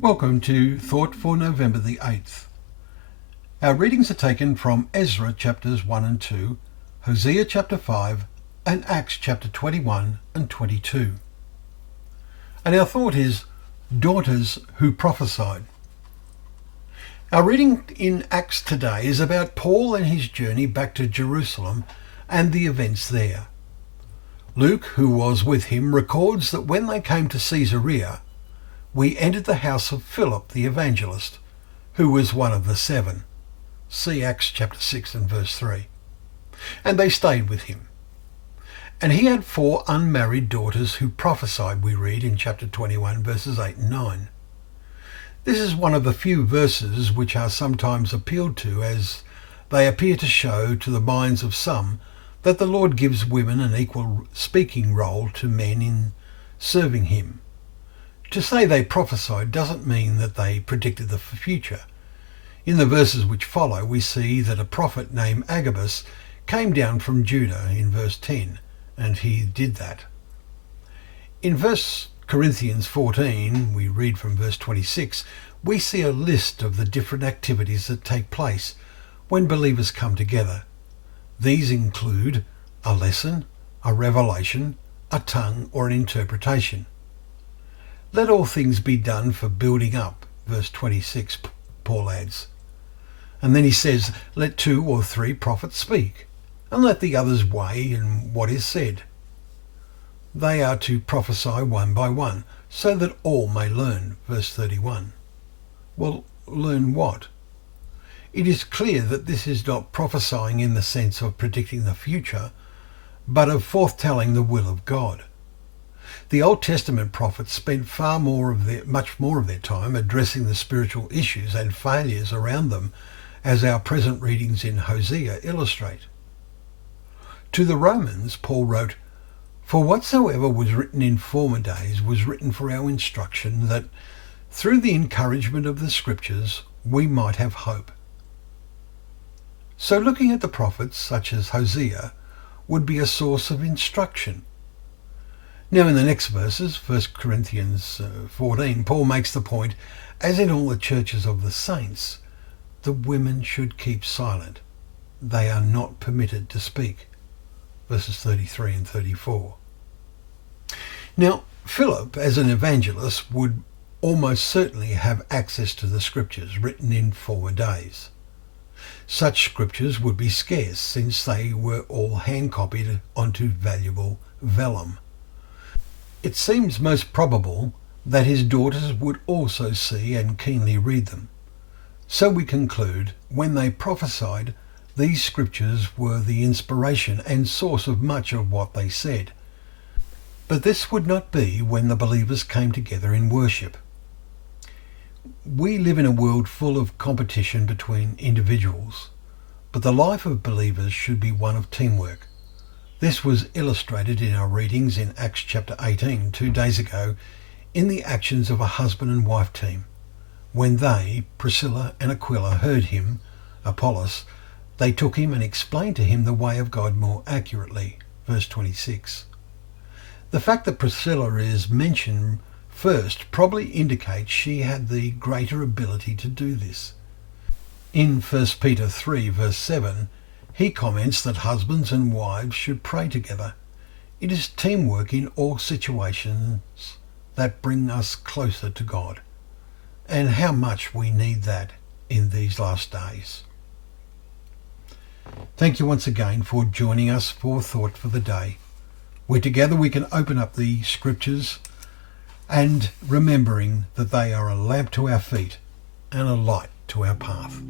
Welcome to Thought for November the 8th. Our readings are taken from Ezra chapters 1 and 2, Hosea chapter 5, and Acts chapter 21 and 22. And our thought is Daughters Who Prophesied. Our reading in Acts today is about Paul and his journey back to Jerusalem and the events there. Luke, who was with him, records that when they came to Caesarea, we entered the house of Philip the evangelist, who was one of the 7. See Acts chapter 6 and verse 3. And they stayed with him. And he had 4 unmarried daughters who prophesied, we read in chapter 21 verses 8 and 9. This is one of the few verses which are sometimes appealed to, as they appear to show to the minds of some that the Lord gives women an equal speaking role to men in serving him. To say they prophesied doesn't mean that they predicted the future. In the verses which follow, we see that a prophet named Agabus came down from Judah in verse 10, and he did that. In 1 Corinthians 14, we read from verse 26, we see a list of the different activities that take place when believers come together. These include a lesson, a revelation, a tongue, or an interpretation. Let all things be done for building up, verse 26, Paul adds. And then he says, let 2 or 3 prophets speak, and let the others weigh in what is said. They are to prophesy one by one, so that all may learn, verse 31. Well, learn what? It is clear that this is not prophesying in the sense of predicting the future, but of forthtelling the will of God. The Old Testament prophets spent much more of their time addressing the spiritual issues and failures around them, as our present readings in Hosea illustrate. To the Romans, Paul wrote, "For whatsoever was written in former days was written for our instruction, that through the encouragement of the Scriptures we might have hope." So looking at the prophets, such as Hosea, would be a source of instruction. Now in the next verses, 1 Corinthians 14, Paul makes the point, as in all the churches of the saints, the women should keep silent. They are not permitted to speak. Verses 33 and 34. Now, Philip, as an evangelist, would almost certainly have access to the scriptures written in former days. Such scriptures would be scarce, since they were all hand-copied onto valuable vellum. It seems most probable that his daughters would also see and keenly read them. So we conclude, when they prophesied, these scriptures were the inspiration and source of much of what they said. But this would not be when the believers came together in worship. We live in a world full of competition between individuals, but the life of believers should be one of teamwork. This was illustrated in our readings in Acts chapter 18, 2 days ago, in the actions of a husband and wife team. When they, Priscilla and Aquila, heard him, Apollos, they took him and explained to him the way of God more accurately. Verse 26. The fact that Priscilla is mentioned first probably indicates she had the greater ability to do this. In 1 Peter 3 verse 7, he comments that husbands and wives should pray together. It is teamwork in all situations that bring us closer to God. And how much we need that in these last days. Thank you once again for joining us for Thought for the Day, where together we can open up the scriptures and remembering that they are a lamp to our feet and a light to our path.